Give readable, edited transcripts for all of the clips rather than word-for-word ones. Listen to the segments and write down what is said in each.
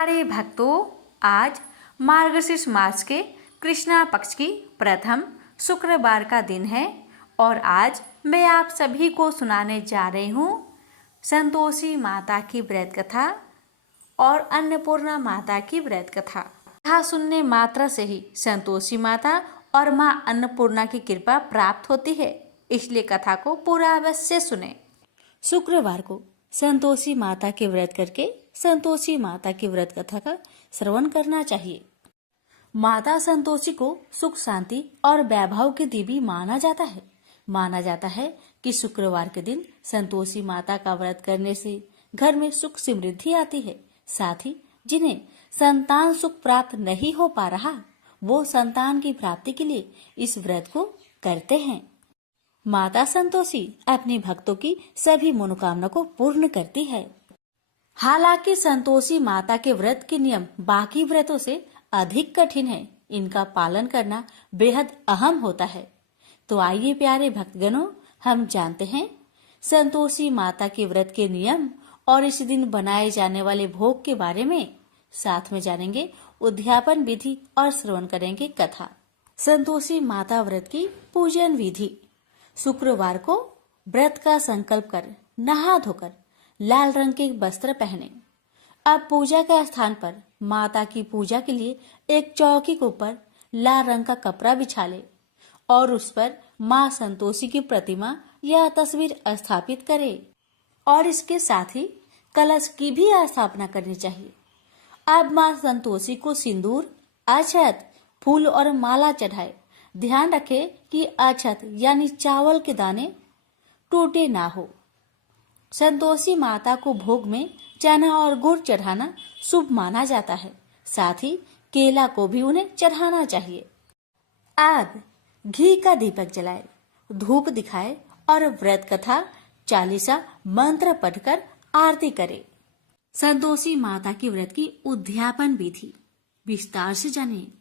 प्यारे भक्तों, आज मार्गशीर्ष मास के कृष्णा पक्ष की प्रथम शुक्रवार का दिन है और आज मैं आप सभी को सुनाने जा रही हूँ संतोषी माता की व्रत कथा और अन्नपूर्णा माता की व्रत कथा। कथा सुनने मात्र से ही संतोषी माता और माँ अन्नपूर्णा की कृपा प्राप्त होती है, इसलिए कथा को पूरा अवश्य सुने। शुक्रवार को संतोषी माता के व्रत करके संतोषी माता की व्रत कथा का श्रवण करना चाहिए। माता संतोषी को सुख शांति और वैभव की देवी माना जाता है। माना जाता है कि शुक्रवार के दिन संतोषी माता का व्रत करने से घर में सुख समृद्धि आती है। साथ ही जिन्हें संतान सुख प्राप्त नहीं हो पा रहा, वो संतान की प्राप्ति के लिए इस व्रत को करते हैं। माता संतोषी अपने भक्तों की सभी मनोकामना को पूर्ण करती है। हालांकि संतोषी माता के व्रत के नियम बाकी व्रतों से अधिक कठिन है, इनका पालन करना बेहद अहम होता है। तो आइए प्यारे भक्तगणों, हम जानते हैं संतोषी माता के व्रत के नियम और इस दिन बनाए जाने वाले भोग के बारे में। साथ में जानेंगे उद्यापन विधि और श्रवण करेंगे कथा। संतोषी माता व्रत की पूजन विधि। शुक्रवार को व्रत का संकल्प कर नहा धोकर लाल रंग के वस्त्र पहने। अब पूजा के स्थान पर माता की पूजा के लिए एक चौकी के ऊपर लाल रंग का कपड़ा बिछा ले और उस पर माँ संतोषी की प्रतिमा या तस्वीर स्थापित करे और इसके साथ ही कलश की भी स्थापना करनी चाहिए। अब माँ संतोषी को सिंदूर, अक्षत, फूल और माला चढ़ाए। ध्यान रखे कि अक्षत यानी चावल के दाने टूटे ना हो। संतोषी माता को भोग में चना और गुड़ चढ़ाना शुभ माना जाता है। साथ ही केला को भी उन्हें चढ़ाना चाहिए। अब घी का दीपक जलाए, धूप दिखाए और व्रत कथा चालीसा मंत्र पढ़कर आरती करे। संतोषी माता की व्रत की उद्यापन विधि विस्तार से जानिए।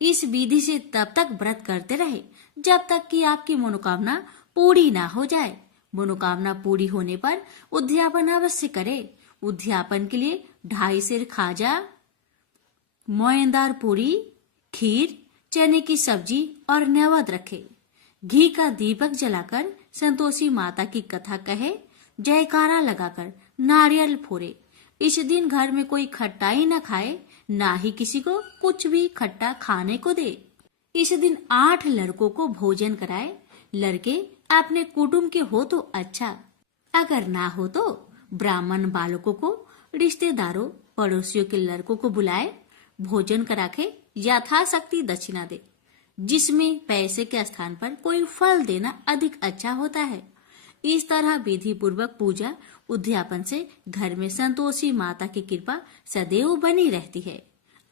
इस विधि से तब तक व्रत करते रहे जब तक कि आपकी मनोकामना पूरी ना हो जाए। मनोकामना पूरी होने पर उद्यापन अवश्य करे। उद्यापन के लिए 2.5 सेर खाजा, मोयनदार पूरी, खीर, चने की सब्जी और नैवेद्य रखे। घी का दीपक जलाकर संतोषी माता की कथा कहे, जयकारा लगाकर नारियल फोड़े। इस दिन घर में कोई खट्टाई न खाए, ना ही किसी को कुछ भी खट्टा खाने को दे। इस दिन 8 लड़कों को भोजन कराए। लड़के अपने कुटुंब के हो तो अच्छा, अगर ना हो तो ब्राह्मण बालकों को, रिश्तेदारों, पड़ोसियों के लड़कों को बुलाए, भोजन करा के यथाशक्ति दक्षिणा दे, जिसमें पैसे के स्थान पर कोई फल देना अधिक अच्छा होता है। इस तरह विधि पूर्वक पूजा उद्यापन से घर में संतोषी माता की कृपा सदैव बनी रहती है।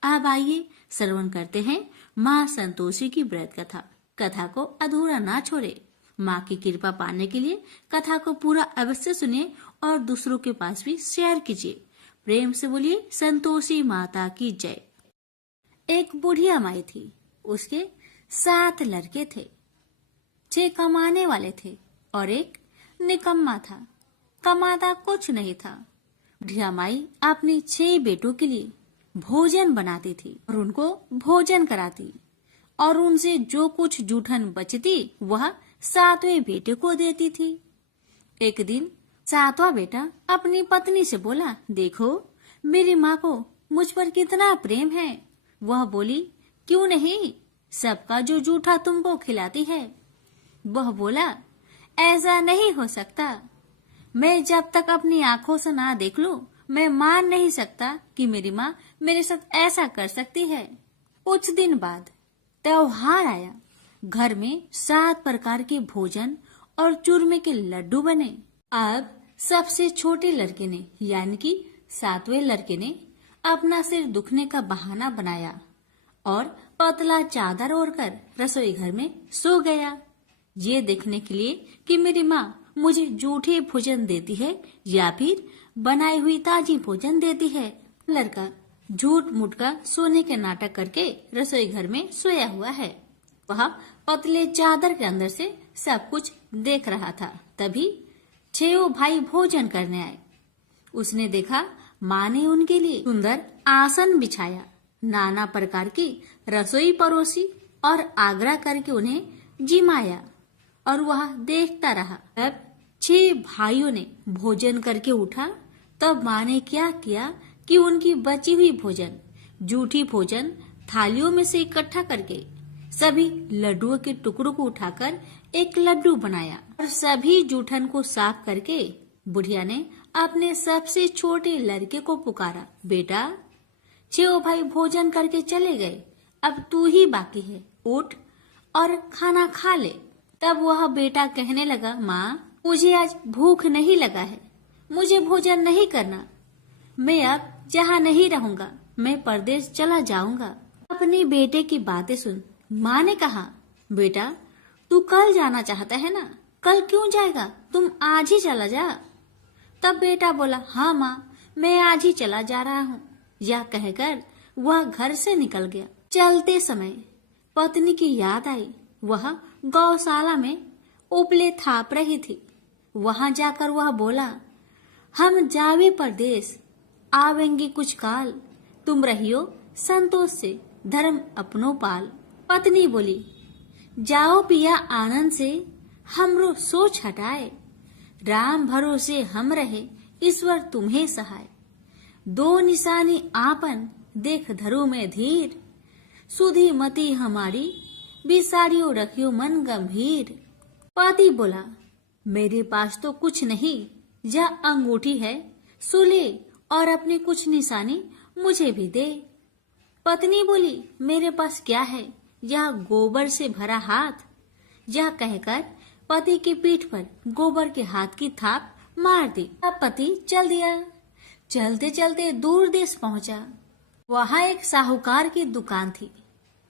अब आइए श्रवण करते हैं माँ संतोषी की व्रत कथा। कथा को अधूरा ना छोड़े। माँ की कृपा पाने के लिए कथा को पूरा अवश्य सुनिए और दूसरों के पास भी शेयर कीजिए। प्रेम से बोलिए संतोषी माता की जय। एक बुढ़िया माई थी। उसके 7 लड़के थे। 6 कमाने वाले थे और एक निकम्मा था, कमाता कुछ नहीं था। बुढ़िया माई अपने 6 बेटों के लिए भोजन बनाती थी और उनको भोजन कराती और उनसे जो कुछ जूठन बचती वह 7वें बेटे को देती थी। एक दिन 7वां बेटा अपनी पत्नी से बोला, देखो मेरी माँ को मुझ पर कितना प्रेम है। वह बोली, क्यों नहीं, सबका जो जूठा तुमको खिलाती है। वह बोला, ऐसा नहीं हो सकता। मैं जब तक अपनी आंखों से ना देख लूं, मैं मान नहीं सकता कि मेरी माँ मेरे साथ ऐसा कर सकती है। कुछ दिन बाद त्योहार आया। घर में 7 प्रकार के भोजन और चूरमे के लड्डू बने। अब सबसे छोटे लड़के ने यानी कि 7वें लड़के ने अपना सिर दुखने का बहाना बनाया और पतला चादर ओढ़कर रसोई घर में सो गया, ये देखने के लिए कि मेरी माँ मुझे जूठे भोजन देती है या फिर बनाई हुई ताजी भोजन देती है। लड़का झूठ मूठ का सोने के नाटक करके रसोई घर में सोया हुआ है। वह पतले चादर के अंदर से सब कुछ देख रहा था। तभी 6 भाई भोजन करने आए। उसने देखा माँ ने उनके लिए सुंदर आसन बिछाया, नाना प्रकार की रसोई परोसी और आग्रह करके उन्हें जिमाया और वह देखता रहा। तब 6 भाइयों ने भोजन करके उठा। तब माँ ने क्या किया कि उनकी बची हुई भोजन, जूठी भोजन थालियों में से इकट्ठा करके सभी लड्डुओं के टुकड़ों को उठाकर एक लड्डू बनाया और सभी जूठन को साफ करके बुढ़िया ने अपने सबसे छोटे लड़के को पुकारा, बेटा 6 भाई भोजन करके चले गए, अब तू ही बाकी है, उठ और खाना खा ले। तब वह बेटा कहने लगा, माँ मुझे आज भूख नहीं लगा है, मुझे भोजन नहीं करना, मैं अब जहाँ नहीं रहूंगा, मैं परदेश चला जाऊंगा। अपने बेटे की बातें सुन माँ ने कहा, बेटा तू कल जाना चाहता है ना, कल क्यों जाएगा, तुम आज ही चला जा। तब बेटा बोला, हाँ माँ मैं आज ही चला जा रहा हूँ। यह कहकर वह घर से निकल गया। चलते समय पत्नी की याद आई। वह गौशाला में उपले थाप रही थी। वहां जाकर वह बोला, हम जावे परदेश, आवेंगे कुछ काल, तुम रहियो संतोष से, धर्म अपनो पाल। पत्नी बोली, जाओ पिया आनंद से, हमरो सोच हटाए, राम भरोसे हम रहे, ईश्वर तुम्हें सहाय। 2 निशानी आपन, देख धरो में धीर, सुधी मती हमारी, बिसारियो रखियो मन गंभीर। पति बोला, मेरे पास तो कुछ नहीं, यह अंगूठी है, सुले और अपनी कुछ निशानी मुझे भी दे। पत्नी बोली, मेरे पास क्या है, यह गोबर से भरा हाथ। यह कहकर पति की पीठ पर गोबर के हाथ की थाप मार दी। अब पति चल दिया। चलते चलते दूर देश पहुंचा। वहां एक साहूकार की दुकान थी।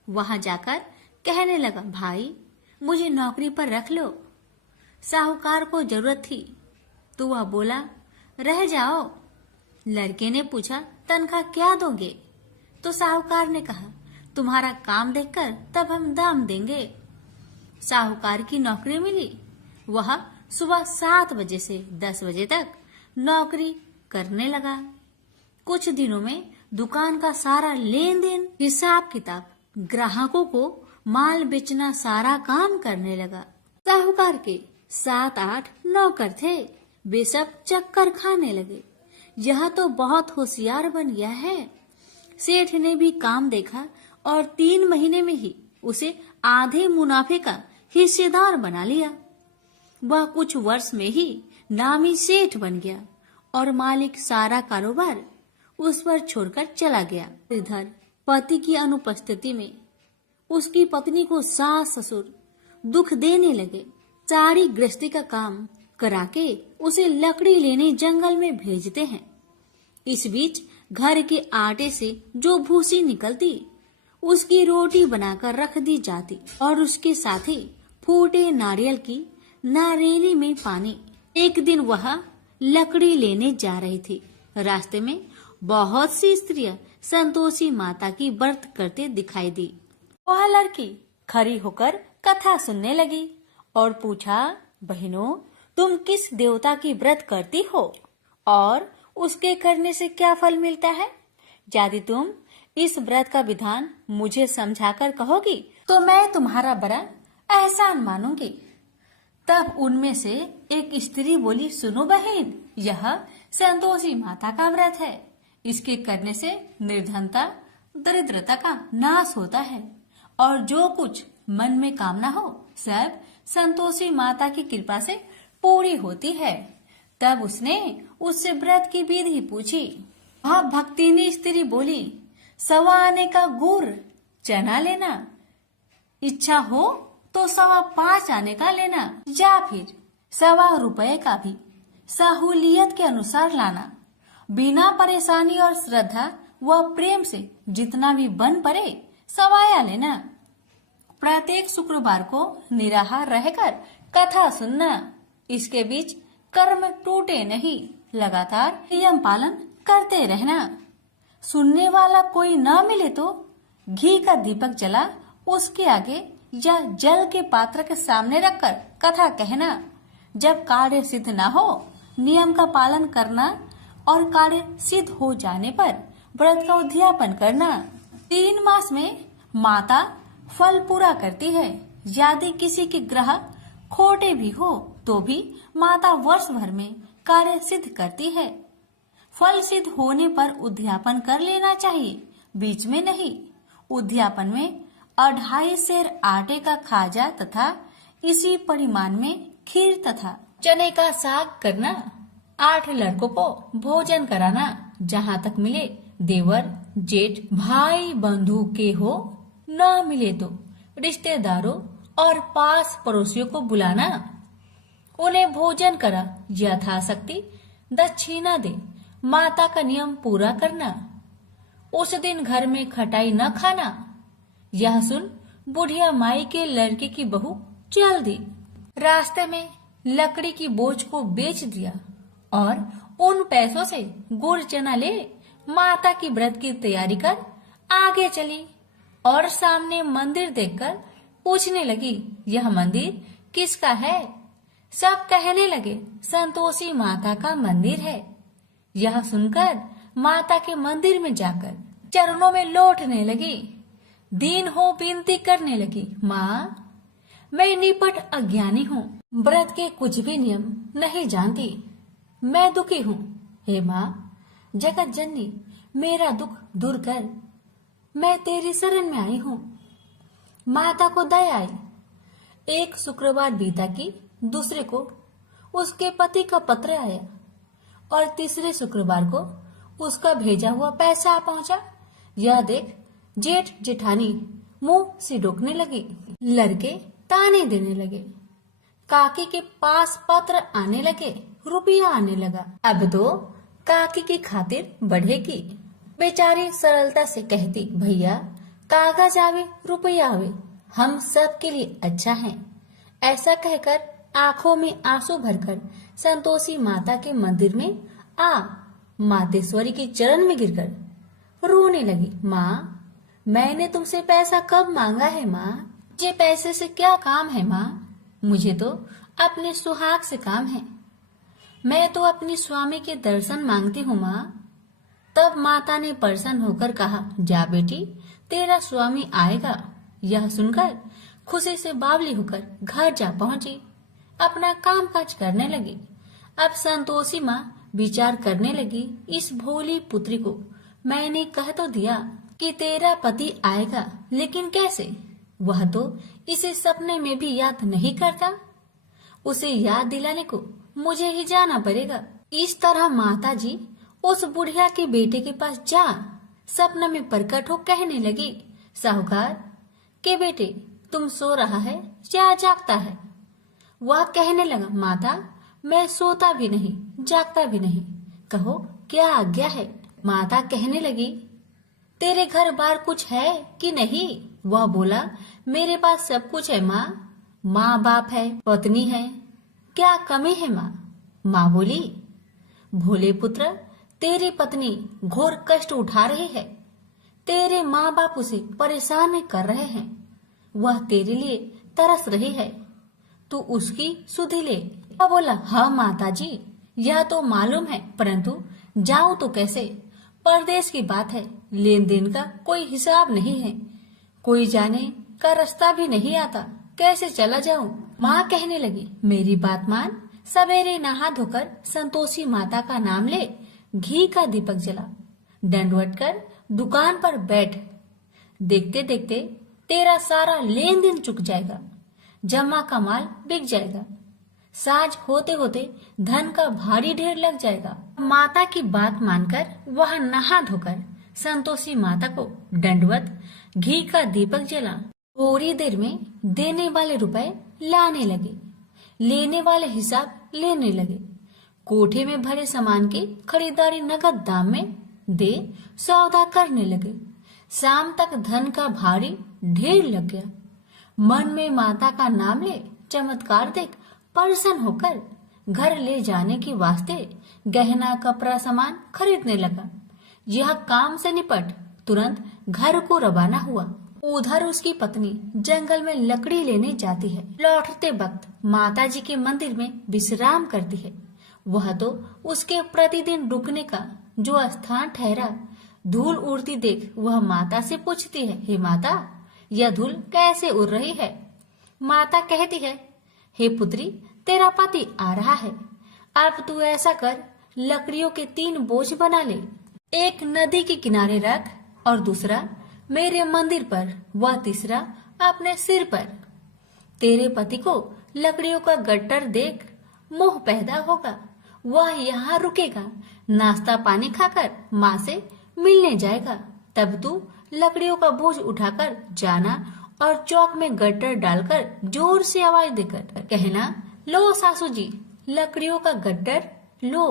वहां जाकर कहने लगा, भाई मुझे नौकरी पर रख लो। साहूकार को जरूरत थी तो वह बोला, रह जाओ। लड़के ने पूछा, तनख्वाह क्या दोगे? तो साहूकार ने कहा, तुम्हारा काम देखकर तब हम दाम देंगे। साहूकार की नौकरी मिली। वह सुबह 7 बजे से 10 बजे तक नौकरी करने लगा। कुछ दिनों में दुकान का सारा लेन देन, हिसाब किताब, ग्राहकों को माल बेचना, सारा काम करने लगा। साहूकार के 7-8 नौकर थे। वे सब चक्कर खाने लगे। यह तो बहुत होशियार बन गया है। सेठ ने भी काम देखा और 3 महीने में ही उसे आधे मुनाफे का हिस्सेदार बना लिया। वह कुछ वर्ष में ही नामी सेठ बन गया और मालिक सारा कारोबार उस पर छोड़कर चला गया। इधर पति की अनुपस्थिति में उसकी पत्नी को सास ससुर दुख देने लगे। सारी गृहस्थी का काम करा के उसे लकड़ी लेने जंगल में भेजते हैं। इस बीच घर के आटे से जो भूसी निकलती उसकी रोटी बनाकर रख दी जाती और उसके साथ ही फूटे नारियल की नारेली में पानी। एक दिन वह लकड़ी लेने जा रही थी। रास्ते में बहुत सी स्त्रियां संतोषी माता की व्रत करते दिखाई दी। वह लड़की खड़ी होकर कथा सुनने लगी और पूछा, बहनों तुम किस देवता की व्रत करती हो और उसके करने से क्या फल मिलता है? यदि तुम इस व्रत का विधान मुझे समझाकर कहोगी तो मैं तुम्हारा बड़ा एहसान मानूंगी। तब उनमें से एक स्त्री बोली, सुनो बहन, यह संतोषी माता का व्रत है। इसके करने से निर्धनता, दरिद्रता का नाश होता है और जो कुछ मन में कामना हो सब संतोषी माता की कृपा से पूरी होती है। तब उसने उससे व्रत की विधि पूछी। वह भक्तिनी स्त्री बोली, 1.25 आने का गुड़ चना लेना, इच्छा हो तो 5.25 आने का लेना या फिर 1.25 रुपए का भी सहूलियत के अनुसार लाना। बिना परेशानी और श्रद्धा व प्रेम से जितना भी बन पड़े 1.25 लेना। प्रत्येक शुक्रवार को निराहार रहकर कथा सुनना। इसके बीच कर्म टूटे नहीं, लगातार नियम पालन करते रहना। सुनने वाला कोई न मिले तो घी का दीपक जला उसके आगे या जल के पात्र के सामने रखकर कथा कहना। जब कार्य सिद्ध न हो नियम का पालन करना और कार्य सिद्ध हो जाने पर व्रत का उद्यापन करना। 3 मास में माता फल पूरा करती है। यदि किसी के ग्रह खोटे भी हो तो भी माता वर्ष भर में कार्य सिद्ध करती है। फल सिद्ध होने पर उद्यापन कर लेना चाहिए, बीच में नहीं। उद्यापन में 2.5 सेर आटे का खाजा तथा इसी परिमाण में खीर तथा चने का साग करना। 8 लड़कों को भोजन कराना। जहाँ तक मिले देवर जेठ भाई बंधु के हो, न मिले तो रिश्तेदारों और पास पड़ोसियों को बुलाना। उन्हें भोजन करा यथाशक्ति दक्षिणा दे। माता का नियम पूरा करना। उस दिन घर में खटाई न खाना। यह सुन बुढ़िया माई के लड़के की बहू चल दी। रास्ते में लकड़ी की बोझ को बेच दिया और उन पैसों से गुड़ चना ले माता की व्रत की तैयारी कर आगे चली और सामने मंदिर देखकर पूछने लगी, यह मंदिर किसका है? सब कहने लगे, संतोषी माता का मंदिर है। यह सुनकर माता के मंदिर में जाकर चरणों में लौटने लगी। दीन हो विनती करने लगी, माँ मैं निपट अज्ञानी हूँ, व्रत के कुछ भी नियम नहीं जानती, मैं दुखी हूँ। हे माँ जगत जननी मेरा दुख दूर कर, मैं तेरी शरण में आई हूँ। माता को दया आई। एक शुक्रवार बीता कि दूसरे को उसके पति का पत्र आया और तीसरे शुक्रवार को उसका भेजा हुआ पैसा आ पहुंचा। यह देख जेठ जेठानी मुंह से रोकने लगी। लड़के ताने देने लगे। काकी के पास पत्र आने लगे, रुपया आने लगा। अब तो काकी की खातिर बढ़ेगी। बेचारी सरलता से कहती, भैया कागज आवे रुपया आवे, हम सब के लिए अच्छा है। ऐसा कहकर आंखों में आंसू भरकर संतोषी माता के मंदिर में आ मातेश्वरी के चरण में गिरकर रोने लगी। माँ मैंने तुमसे पैसा कब मांगा है माँ? मुझे पैसे से क्या काम है माँ? मुझे तो अपने सुहाग से काम है। मैं तो अपनी स्वामी के दर्शन मांगती हूँ माँ। तब माता ने प्रसन्न होकर कहा, जा बेटी तेरा स्वामी आएगा। यह सुनकर खुशी से बावली होकर घर जा पहुंची। अपना काम काज करने लगी। अब संतोषी माँ विचार करने लगी, इस भोली पुत्री को मैंने कह तो दिया कि तेरा पति आएगा, लेकिन कैसे? वह तो इसे सपने में भी याद नहीं करता। उसे याद दिलाने को मुझे ही जाना पड़ेगा। इस तरह माता जी उस बुढ़िया के बेटे के पास जा सपना में प्रकट हो कहने लगी, साहूकार के बेटे तुम सो रहा है या जागता है? वह कहने लगा, माता मैं सोता भी नहीं जागता भी नहीं, कहो क्या आज्ञा है? माता कहने लगी, तेरे घर बार कुछ है कि नहीं? वह बोला, मेरे पास सब कुछ है माँ। माँ बाप है, पत्नी है, क्या कमी है माँ? माँ बोली, भोले पुत्र तेरी पत्नी घोर कष्ट उठा रही है, तेरे माँ बाप उसे परेशान कर रहे हैं, वह तेरे लिए तरस रही है, तू उसकी सुधि ले। वह बोला, हाँ माता जी यह तो मालूम है, परंतु जाऊं तो कैसे? परदेश की बात है, लेन देन का कोई हिसाब नहीं है, कोई जाने का रास्ता भी नहीं आता, कैसे चला जाऊं? माँ कहने लगी, मेरी बात मान, सवेरे नहा धोकर संतोषी माता का नाम ले, घी का दीपक जला, दंडवत कर दुकान पर बैठ। देखते देखते तेरा सारा लेन देन चुक जाएगा, जमा का माल बिक जाएगा, साज होते होते धन का भारी ढेर लग जाएगा। माता की बात मानकर वह नहा धोकर संतोषी माता को दंडवत घी का दीपक जला। थोड़ी देर में देने वाले रुपए लाने लगे, लेने वाले हिसाब लेने लगे। कोठे में भरे सामान की खरीदारी नगद दाम में दे सौदा करने लगे। शाम तक धन का भारी ढेर लग गया। मन में माता का नाम ले चमत्कार देख प्रसन्न होकर घर ले जाने के वास्ते गहना कपड़ा सामान खरीदने लगा। यह काम से निपट तुरंत घर को रवाना हुआ। उधर उसकी पत्नी जंगल में लकड़ी लेने जाती है। लौटते वक्त माता जी के मंदिर में विश्राम करती है। वह तो उसके प्रतिदिन रुकने का जो स्थान ठहरा। धूल उड़ती देख वह माता से पूछती है, हे माता, यह धूल कैसे उड़ रही है? माता कहती है, हे पुत्री, तेरा पति आ रहा है। अब तू ऐसा कर, लकड़ियों के 3 बोझ बना ले, एक नदी के किनारे रख और दूसरा मेरे मंदिर पर, वह तीसरा अपने सिर पर। तेरे पति को लकड़ियों का गट्टर देख मोह पैदा होगा, वह यहाँ रुकेगा, नाश्ता पानी खाकर माँ से मिलने जाएगा। तब तू लकड़ियों का बोझ उठाकर जाना और चौक में गट्टर डालकर जोर से आवाज देकर कहना, लो सासू जी, लकड़ियों का गट्टर लो,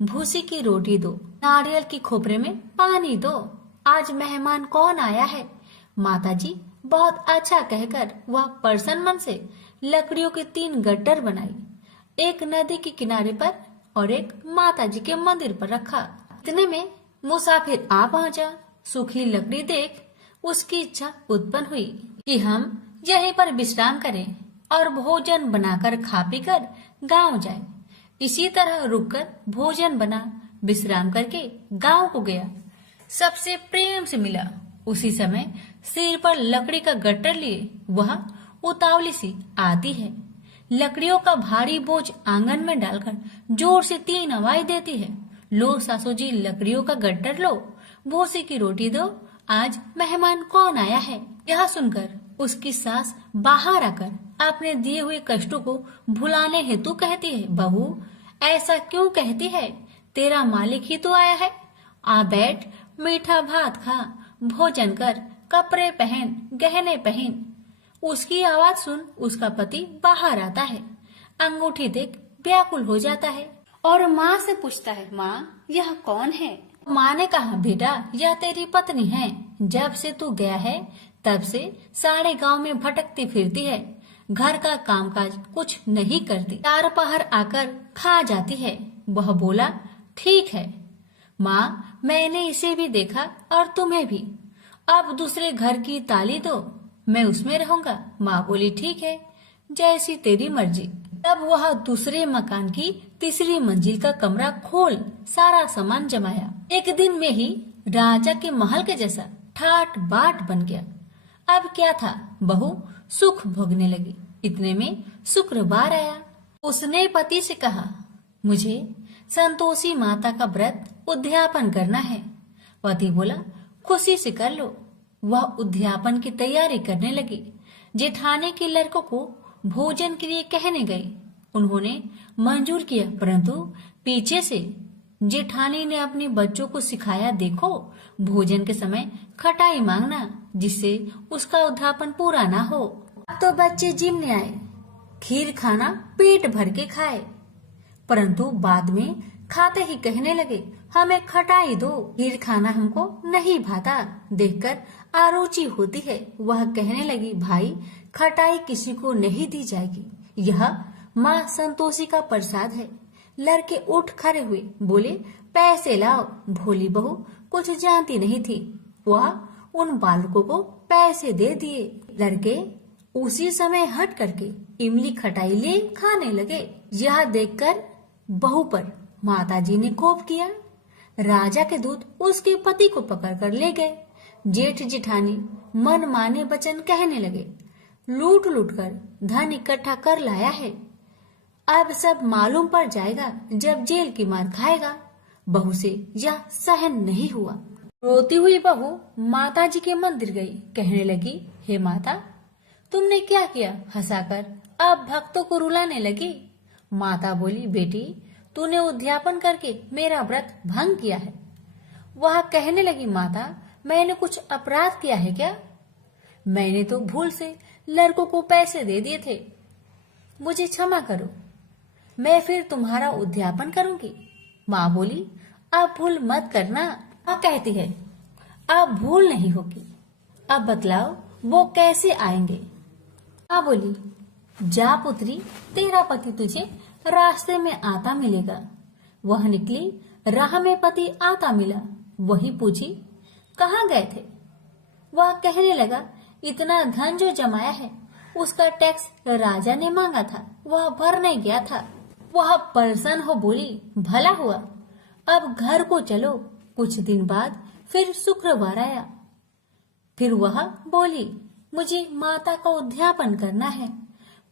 भूसी की रोटी दो, नारियल की खोपरे में पानी दो, आज मेहमान कौन आया है? माताजी बहुत अच्छा कहकर वह प्रसन्न मन से लकड़ियों के 3 गट्टर बनाई, एक नदी के किनारे पर और एक माताजी के मंदिर पर रखा। इतने में मुसाफिर आ पहुंचा। सूखी लकड़ी देख उसकी इच्छा उत्पन्न हुई कि हम यहीं पर विश्राम करें और भोजन बनाकर खा पी कर गाँव जाए। इसी तरह रुककर भोजन बना, विश्राम करके गांव को गया, सबसे प्रेम से मिला। उसी समय सिर पर लकड़ी का गट्टर लिए वह उतावली सी आती है, लकड़ियों का भारी बोझ आंगन में डालकर जोर से 3 आवाज देती है, लो सासू जी, लकड़ियों का गट्टर लो, भूसी की रोटी दो, आज मेहमान कौन आया है? यह सुनकर उसकी सास बाहर आकर अपने दिए हुए कष्टों को भुलाने हेतु कहती है, बहू ऐसा क्यों कहती है? तेरा मालिक ही तो आया है, आ बैठ, मीठा भात खा, भोजन कर, कपड़े पहन, गहने पहन। उसकी आवाज सुन उसका पति बाहर आता है, अंगूठी देख व्याकुल हो जाता है और माँ से पूछता है, माँ यह कौन है? माँ ने कहा, बेटा यह तेरी पत्नी है, जब से तू गया है तब से सारे गांव में भटकती फिरती है, घर का कामकाज कुछ नहीं करती, 4 पहर आकर खा जाती है। वह बोला, ठीक है माँ, मैंने इसे भी देखा और तुम्हें भी, अब दूसरे घर की ताली दो, मैं उसमें रहूंगा। माँ बोली, ठीक है, जैसी तेरी मर्जी। तब वह दूसरे मकान की 3री मंजिल का कमरा खोल सारा सामान जमाया। एक दिन में ही राजा के महल के जैसा ठाट बाट बन गया। अब क्या था, बहू सुख भोगने लगी। इतने में शुक्रवार आया। उसने पति से कहा, मुझे संतोषी माता का व्रत उद्यापन करना है। पति बोला, खुशी से कर लो। वह उद्यापन की तैयारी करने लगी। जेठानी के लड़कों को भोजन के लिए कहने गई। उन्होंने मंजूर किया, परंतु पीछे से जेठानी ने अपने बच्चों को सिखाया, देखो भोजन के समय खटाई मांगना, जिससे उसका उद्यापन पूरा ना हो। अब तो बच्चे जिमने आए, खीर खाना पेट भर के खाए, परंतु बाद में खाते ही कहने लगे, हमें खटाई दो, खीर खाना हमको नहीं भाता, देखकर आरुचि होती है। वह कहने लगी, भाई खटाई किसी को नहीं दी जाएगी, यह माँ संतोषी का प्रसाद है। लड़के उठ खड़े हुए, बोले, पैसे लाओ। भोली बहू कुछ जानती नहीं थी, वह उन बालकों को पैसे दे दिए। लड़के उसी समय हट करके इमली खटाई ले खाने लगे। यह देखकर बहू पर माताजी ने कोप किया। राजा के दूत उसके पति को पकड़कर ले गए। जेठ जेठानी मन माने वचन कहने लगे, लूट लूट कर धन इकट्ठा कर लाया है, अब सब मालूम पड़ जाएगा जब जेल की मार खाएगा। बहू से यह सहन नहीं हुआ। रोती हुई बहू माताजी के मंदिर गई, कहने लगी, हे माता, तुमने क्या किया? हंसाकर अब भक्तों को रुलाने लगी। माता बोली, बेटी तूने उद्यापन करके मेरा व्रत भंग किया है। वह कहने लगी, माता मैंने कुछ अपराध किया है क्या? मैंने तो भूल से लड़कों को पैसे दे दिए थे, मुझे क्षमा करो, मैं फिर तुम्हारा उद्यापन करूंगी। माँ बोली, अब भूल मत करना। माँ कहती है, अब भूल नहीं होगी, अब बतलाओ वो कैसे आएंगे? माँ बोली, जा पुत्री, तेरा पति तुझे रास्ते में आता मिलेगा। वह निकली, राह में पति आता मिला। वही पूछी, कहाँ गए थे? वह कहने लगा, इतना धन जो जमाया है उसका टैक्स राजा ने मांगा था, वह भरने गया था। वह प्रसन्न हो बोली, भला हुआ, अब घर को चलो। कुछ दिन बाद फिर शुक्रवार आया। फिर वह बोली, मुझे माता का उद्यापन करना है।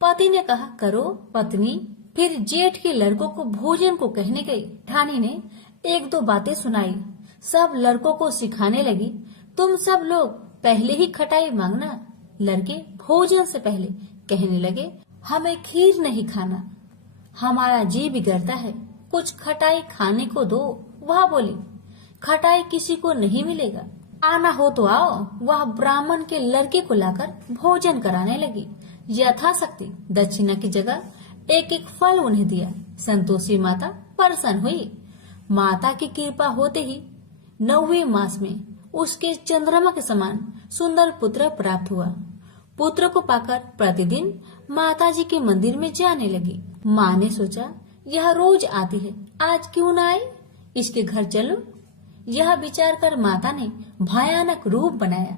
पति ने कहा, करो पत्नी। फिर जेठ के लड़कों को भोजन को कहने गई। ठानी ने एक दो बातें सुनाई। सब लड़कों को सिखाने लगी, तुम सब लोग पहले ही खटाई मांगना। लड़के भोजन से पहले कहने लगे, हमें खीर नहीं खाना, हमारा जी बिगड़ता है, कुछ खटाई खाने को दो। वह बोली, खटाई किसी को नहीं मिलेगा, आना हो तो आओ। वह ब्राह्मण के लड़के को लाकर भोजन कराने लगी। यथाशक्ति दक्षिणा की जगह एक एक फल उन्हें दिया। संतोषी माता प्रसन्न हुई। माता की कृपा होते ही 9वें मास में उसके चंद्रमा के समान सुंदर पुत्र प्राप्त हुआ। पुत्र को पाकर प्रतिदिन माताजी के मंदिर में जाने लगी। माँ ने सोचा, यह रोज आती है, आज क्यों न आई, इसके घर चलो। यह विचार कर माता ने भयानक रूप बनाया।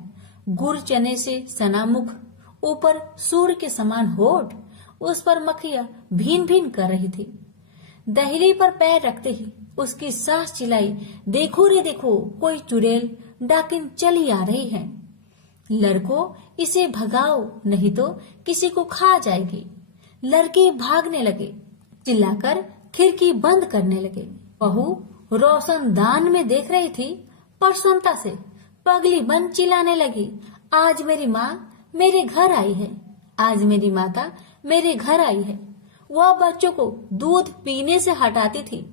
गुड़ चने से सना मुख, ऊपर सूर्य के समान होठ, उस पर मक्खियां भीन भीन कर रही थी। दहली पर पैर रखते ही उसकी सास चिल्लाई, देखो रे देखो, कोई चुड़ैल डाकिन चली आ रही है। लड़कों, इसे भगाओ, नहीं तो किसी को खा जाएगी। लड़के भागने लगे, चिल्लाकर खिड़की बंद करने लगे। बहू रोशनदान में देख रही थी। प्रसन्नता से पगली बन चिल्लाने लगी, आज मेरी माँ मेरे घर आई है, आज मेरी माता मेरे घर आई है। वह बच्चों को दूध पीने से हटाती थी।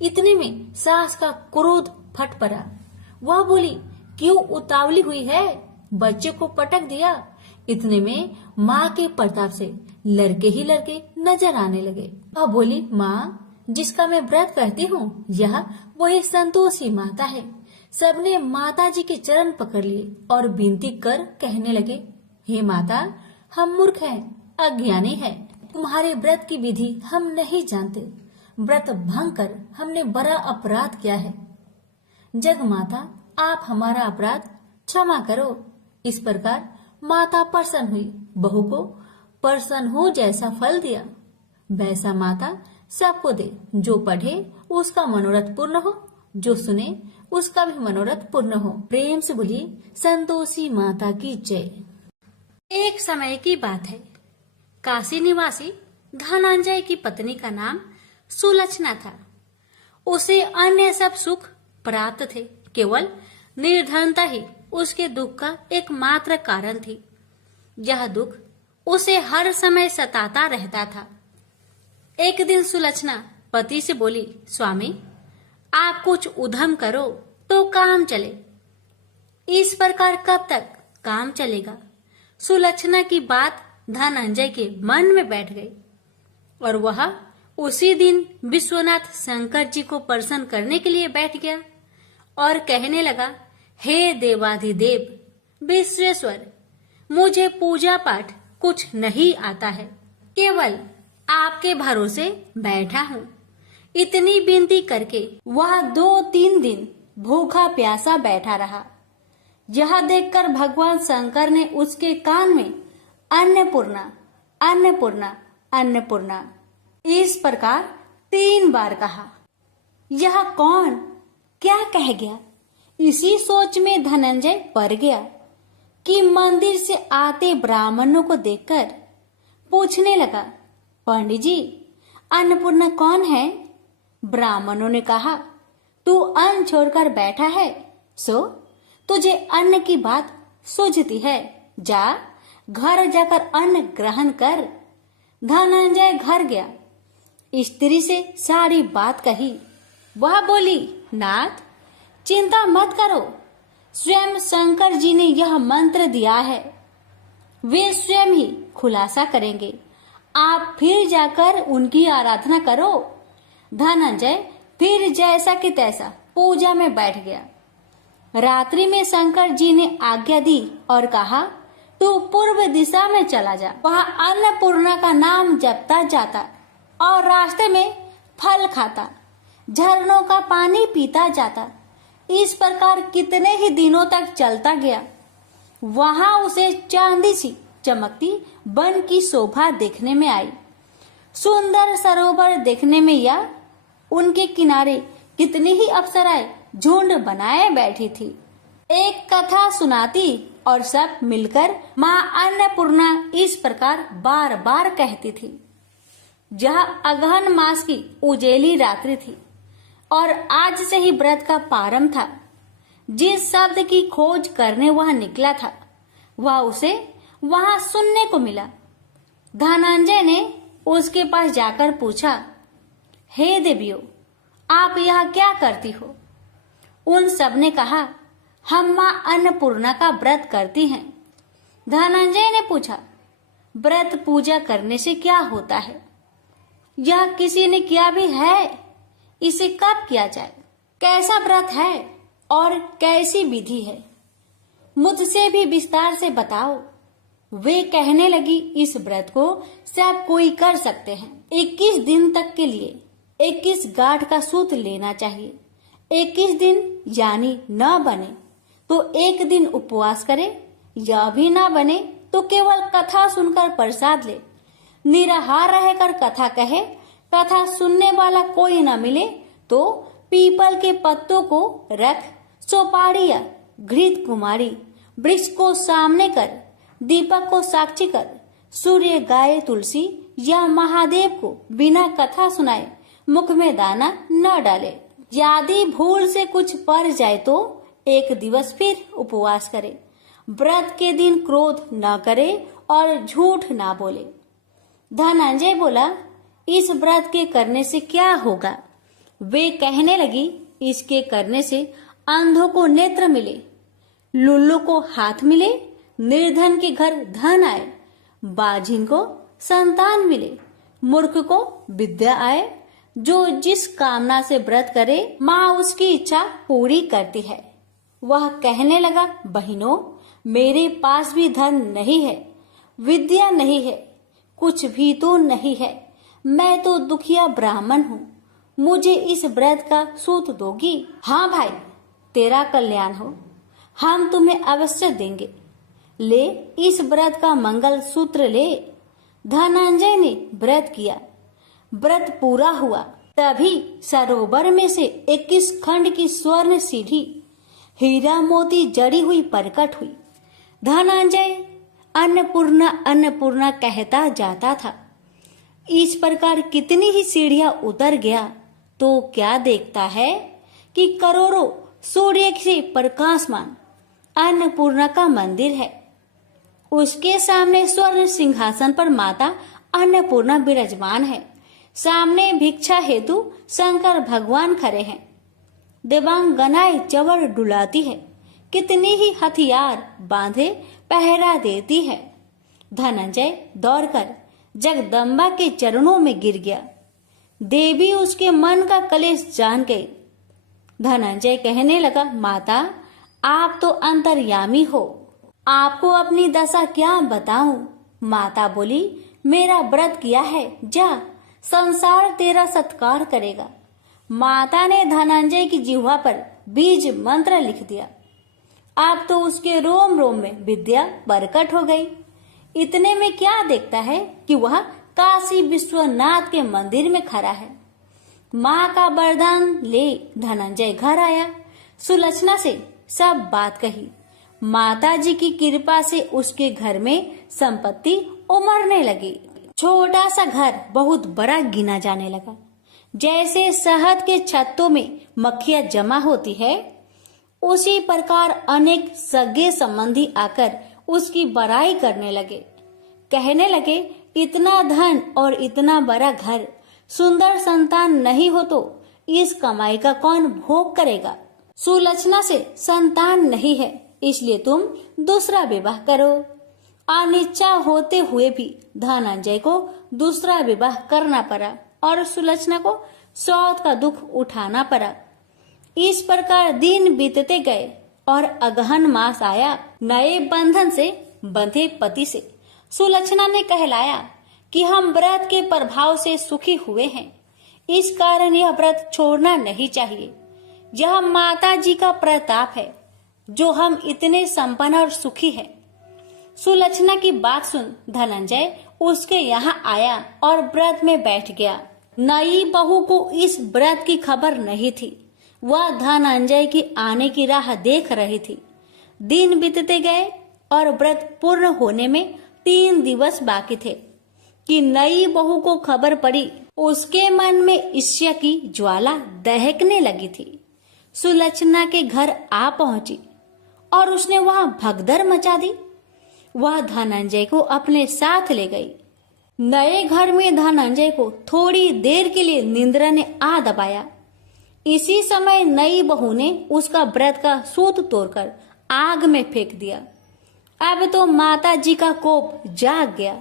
इतने में सास का क्रोध फट पड़ा। वह बोली, क्यों उतावली हुई है, बच्चे को पटक दिया। इतने में माँ के प्रताप से लड़के ही लड़के नजर आने लगे। वह बोली, माँ, जिसका मैं व्रत करती हूँ, यह वही संतोषी माता है। सबने माता जी के चरण पकड़ लिए और विनती कर कहने लगे, हे माता, हम मूर्ख हैं, अज्ञानी हैं, तुम्हारे व्रत की विधि हम नहीं जानते। व्रत भंग कर हमने बड़ा अपराध किया है। जग माता, आप हमारा अपराध क्षमा करो। इस प्रकार माता प्रसन्न हुई। बहू को प्रसन्न हो जैसा फल दिया, वैसा माता सबको दे। जो पढ़े उसका मनोरथ पूर्ण हो, जो सुने उसका भी मनोरथ पूर्ण हो। प्रेम से बोलिए, संतोषी माता की जय। एक समय की बात है। काशी निवासी धनंजय की पत्नी का नाम सुलक्षणा था। उसे अन्य सब सुख प्राप्त थे, केवल निर्धनता ही उसके दुख का एकमात्र कारण थी। यह दुख उसे हर समय सताता रहता था। एक दिन सुलक्षणा पति से बोली, स्वामी, आप कुछ उद्यम करो तो काम चले। इस प्रकार कब तक काम चलेगा? सुलक्षणा की बात धनंजय के मन में बैठ गई और वह उसी दिन विश्वनाथ शंकर जी को प्रसन्न करने के लिए बैठ गया और कहने लगा, हे देवाधिदेव विश्वेश्वर, मुझे पूजा पाठ कुछ नहीं आता है, केवल आपके भरोसे बैठा हूँ। इतनी विनती करके वह 2-3 दिन भूखा प्यासा बैठा रहा। यह देखकर भगवान शंकर ने उसके कान में अन्नपूर्णा अन्नपूर्णा अन्नपूर्णा इस प्रकार 3 बार कहा। यह कौन क्या कह गया? इसी सोच में धनंजय पड़ गया कि मंदिर से आते ब्राह्मणों को देखकर पूछने लगा, पंडित जी, अन्नपूर्णा कौन है? ब्राह्मणों ने कहा, तू अन्न छोड़कर बैठा है, सो तुझे अन्न की बात सूझती है, जा घर जाकर अन्न ग्रहण कर। धनंजय घर गया, स्त्री से सारी बात कही। वह बोली, नाथ, चिंता मत करो, स्वयं शंकर जी ने यह मंत्र दिया है, वे स्वयं ही खुलासा करेंगे, आप फिर जाकर उनकी आराधना करो। धनंजय फिर जैसा कि तैसा पूजा में बैठ गया। रात्रि में शंकर जी ने आज्ञा दी और कहा, तू पूर्व दिशा में चला जा। वह अन्नपूर्णा का नाम जपता जाता और रास्ते में फल खाता, झरनों का पानी पीता जाता। इस प्रकार कितने ही दिनों तक चलता गया। वहां उसे चांदी सी चमकती वन की शोभा देखने में आई। सुंदर सरोवर देखने में या उनके किनारे कितनी ही अप्सराएं झुंड बनाए बैठी थी। एक कथा सुनाती और सब मिलकर माँ अन्नपूर्णा इस प्रकार बार बार कहती थी। जहाँ अगहन मास की उजेली रात्रि थी और आज से ही व्रत का प्रारंभ था। जिस शब्द की खोज करने वह निकला था वह उसे वहां सुनने को मिला। धनंजय ने उसके पास जाकर पूछा, हे देवियों, आप यहाँ क्या करती हो? उन सब ने कहा, हम माँ अन्नपूर्णा का व्रत करती हैं। धनंजय ने पूछा, व्रत पूजा करने से क्या होता है? यह किसी ने किया भी है? इसे कब किया जाए? कैसा व्रत है और कैसी विधि है? मुझसे भी विस्तार से बताओ। वे कहने लगी, इस व्रत को सब कोई कर सकते हैं। 21 दिन तक के लिए 21 गांठ का सूत लेना चाहिए। 21 दिन यानी न बने तो एक दिन उपवास करे, या भी ना बने तो केवल कथा सुनकर प्रसाद ले। निराहार रहकर कथा कहे, कथा सुनने वाला कोई न मिले तो पीपल के पत्तों को रख सुपारी या घृत कुमारी वृक्ष को सामने कर, दीपक को साक्षी कर, सूर्य गाय तुलसी या महादेव को बिना कथा सुनाए मुख में दाना न डाले। यदि भूल से कुछ पड़ जाए तो एक दिवस फिर उपवास करे। व्रत के दिन क्रोध न करे और झूठ ना बोले। धनंजय बोला, इस व्रत के करने से क्या होगा? वे कहने लगी, इसके करने से अंधों को नेत्र मिले, लुल्लू को हाथ मिले, निर्धन के घर धन आए, बाझिन को संतान मिले, मूर्ख को विद्या आए। जो जिस कामना से व्रत करे माँ उसकी इच्छा पूरी करती है। वह कहने लगा, बहनों, मेरे पास भी धन नहीं है, विद्या नहीं है, कुछ भी तो नहीं है। मैं तो दुखिया ब्राह्मण हूँ। मुझे इस व्रत का सूत दोगी? हाँ भाई, तेरा कल्याण हो, हम तुम्हें अवश्य देंगे। ले, इस व्रत का मंगल सूत्र ले। धनंजय ने व्रत किया। व्रत पूरा हुआ तभी सरोवर में से 21 खंड की स्वर्ण सीढ़ी हीरा मोती जड़ी हुई प्रकट हुई। धनंजय अन्नपूर्णा अन्नपूर्णा कहता जाता था। इस प्रकार कितनी ही सीढ़ियां उतर गया तो क्या देखता है कि करोड़ों सूर्य से प्रकाशमान अन्नपूर्णा का मंदिर है। उसके सामने स्वर्ण सिंहासन पर माता अन्नपूर्णा विराजमान है। सामने भिक्षा हेतु शंकर भगवान खड़े हैं। देवांगनाएं चवर डुलाती है। कितनी ही हथियार बांधे पहरा देती है। धनंजय दौड़कर जगदम्बा के चरणों में गिर गया। देवी उसके मन का कलेश जान गई। धनंजय कहने लगा, माता, आप तो अंतर्यामी हो, आपको अपनी दशा क्या बताऊं? माता बोली, मेरा व्रत किया है, जा, संसार तेरा सत्कार करेगा। माता ने धनंजय की जिह्वा पर बीज मंत्र लिख दिया। अब तो उसके रोम रोम में विद्या प्रकट हो गई। इतने में क्या देखता है कि वह काशी विश्वनाथ के मंदिर में खड़ा है। माँ का वरदान ले धनंजय घर आया। सुलक्षणा से सब बात कही। माता जी की कृपा से उसके घर में संपत्ति उमड़ने लगी। छोटा सा घर बहुत बड़ा गिना जाने लगा। जैसे शहद के छत्तों में मक्खियां जमा होती है, उसी प्रकार अनेक सगे संबंधी आकर उसकी बड़ाई करने लगे। कहने लगे, इतना धन और इतना बड़ा घर, सुंदर संतान नहीं हो तो इस कमाई का कौन भोग करेगा? सुलक्षणा से संतान नहीं है, इसलिए तुम दूसरा विवाह करो। अनिच्छा होते हुए भी धनंजय को दूसरा विवाह करना पड़ा और सुलक्षणा को सौत का दुख उठाना पड़ा। इस प्रकार दिन बीतते गए और अगहन मास आया। नए बंधन से बंधे पति से सुलक्षणा ने कहलाया कि हम व्रत के प्रभाव से सुखी हुए हैं, इस कारण यह व्रत छोड़ना नहीं चाहिए। यह माता जी का प्रताप है जो हम इतने संपन्न और सुखी हैं। सुलक्षणा की बात सुन धनंजय उसके यहाँ आया और व्रत में बैठ गया। नई बहू को इस व्रत की खबर नहीं थी। वह धनंजय की आने की राह देख रही थी। दिन बीतते गए और व्रत पूर्ण होने में 3 दिवस बाकी थे कि नई बहू को खबर पड़ी। उसके मन में ईर्ष्या की ज्वाला दहकने लगी थी। सुलक्षणा के घर आ पहुंची और उसने वहां भगदड़ मचा दी। वह धनंजय को अपने साथ ले गई। नए घर में धनंजय को थोड़ी देर के लिए निंद्रा ने आ दबाया। इसी समय नई बहू ने उसका व्रत का सूत तोड़कर आग में फेंक दिया। अब तो माता जी का कोप जाग गया।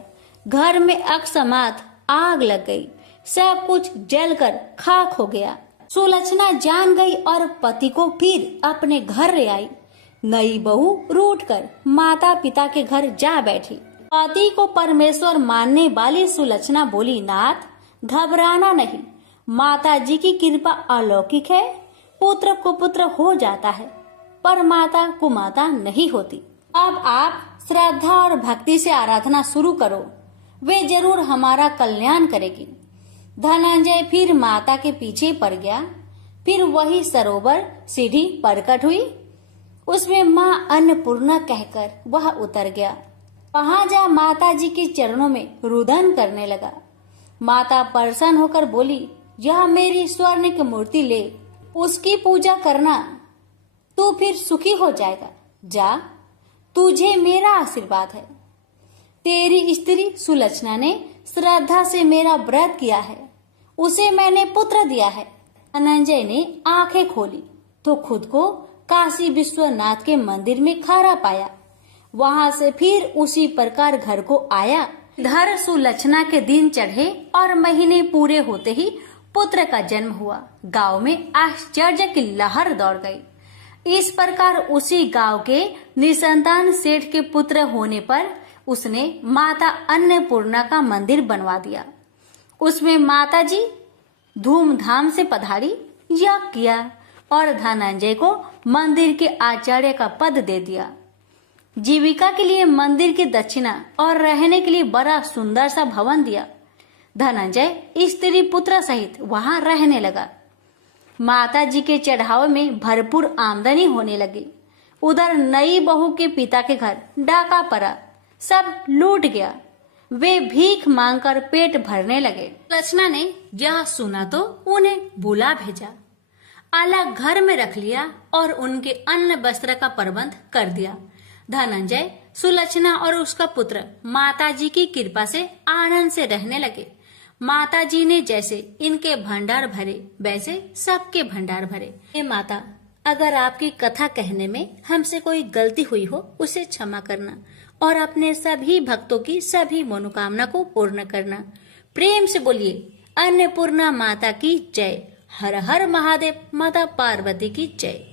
घर में अकस्मात आग लग गई। सब कुछ जलकर खाक हो गया। सुलक्षणा जान गई और पति को फिर अपने घर ले आई। नई बहू रूठकर माता पिता के घर जा बैठी। पति को परमेश्वर मानने वाली सुलक्षणा बोली, नाथ घबराना नहीं, माता जी की कृपा अलौकिक है। पुत्र कुपुत्र हो जाता है पर माता कुमाता नहीं होती। अब आप श्रद्धा और भक्ति से आराधना शुरू करो, वे जरूर हमारा कल्याण करेगी। धनंजय फिर माता के पीछे पड़ गया। फिर वही सरोवर सीढ़ी प्रकट हुई। उसमें माँ अन्नपूर्णा कहकर वह उतर गया। वहां जा माता जी के चरणों में रुदन करने लगा। माता प्रसन्न होकर बोली, यह मेरी स्वर्ण की मूर्ति ले, उसकी पूजा करना, तू फिर सुखी हो जाएगा। जा, तुझे मेरा आशीर्वाद है। तेरी स्त्री सुलक्षणा ने श्रद्धा से मेरा व्रत किया है, उसे मैंने पुत्र दिया है। धनंजय ने आंखें खोली तो खुद को काशी विश्वनाथ के मंदिर में खड़ा पाया। वहां से फिर उसी प्रकार घर को आया। इधर सुलक्षणा के दिन चढ़े और महीने पूरे होते ही पुत्र का जन्म हुआ। गांव में आश्चर्य की लहर दौड़ गई। इस प्रकार उसी गांव के निसंतान सेठ के पुत्र होने पर उसने माता अन्नपूर्णा का मंदिर बनवा दिया। उसमें माता जी धूमधाम से पधारी, यज्ञ किया और धनंजय को मंदिर के आचार्य का पद दे दिया। जीविका के लिए मंदिर की दक्षिणा और रहने के लिए बड़ा सुंदर सा भवन दिया। धनंजय स्त्री पुत्र सहित वहां रहने लगा। माता जी के चढ़ावे में भरपूर आमदनी होने लगी। उधर नई बहू के पिता के घर डाका पड़ा, सब लूट गया। वे भीख मांगकर पेट भरने लगे। लक्षणा ने यह सुना तो उन्हें बुला भेजा, अलग घर में रख लिया और उनके अन्न वस्त्र का प्रबंध कर दिया। धनंजय, सुलक्षणा और उसका पुत्र माता जी की कृपा से आनंद से रहने लगे। माता जी ने जैसे इनके भंडार भरे वैसे सबके भंडार भरे। हे माता, अगर आपकी कथा कहने में हमसे कोई गलती हुई हो उसे क्षमा करना और अपने सभी भक्तों की सभी मनोकामना को पूर्ण करना। प्रेम से बोलिए अन्नपूर्णा माता की जय। हर हर महादेव, माता पार्वती की जय।